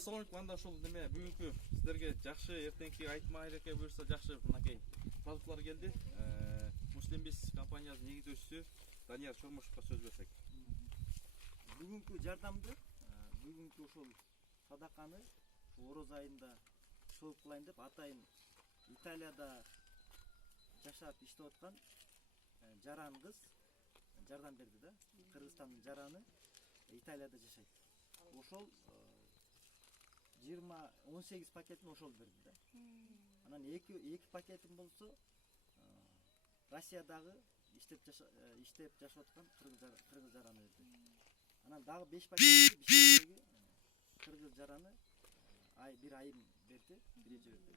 Ассалаумалейкум, анда ушул неме бүгүнкү сиздерге жакшы эртеңки айтма айреке буюрса жакшы мынакей продуктлар келди. Муслимбиз компаниясынын негиздөөчүсү Данияр Чормошевго сөз берсек. Бүгүнкү жардамды, бүгүнкү ушул садаканы ороз айында чогуп кылайын деп атайын Италияда жашап иштеп аткан жаран кыз жардам берди да. Кыргызстандын жараны Италияда жашайт. Ошол 18 пакетин ошол берди да. Анан эки пакетин болсо Россиядагы иштеп жашап аткан кыргыз жараны берди. Анан дагы 5 пакетти Бишкектеги кыргыз жараны бир айым берди, бир эже берди.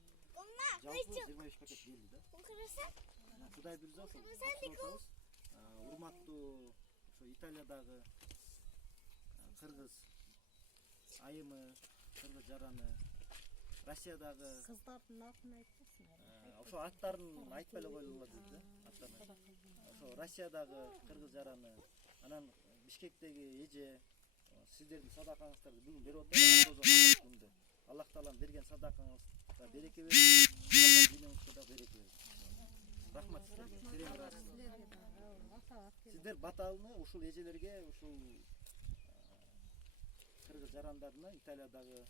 Жалпы 25 пакет келди да. Кудай буйрса ошол урматтуу ошо Италиядагы кыргыз айымы, кыргыз жараны, Россиядагы кыздардын атын айтпасыңар. ошо аттарын айтпай эле коюлуп атат да. Аттарын. Ошо Россиядагы кыргыз жараны, анан Бишкектеги эже сиздердин садакаңыздарды бүгүн берип атат. Аллах Таалам берген садакаңызга береке берсин, калган дүйнөңүзгө да береке берсин. Рахмат сиздерге. Сиздер баталны ушул эжелерге, ушул кыргыз жарандарына Италиядагы,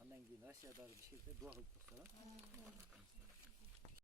андан кийин Россиядагы Бишкекте дуа кылып турсуздар.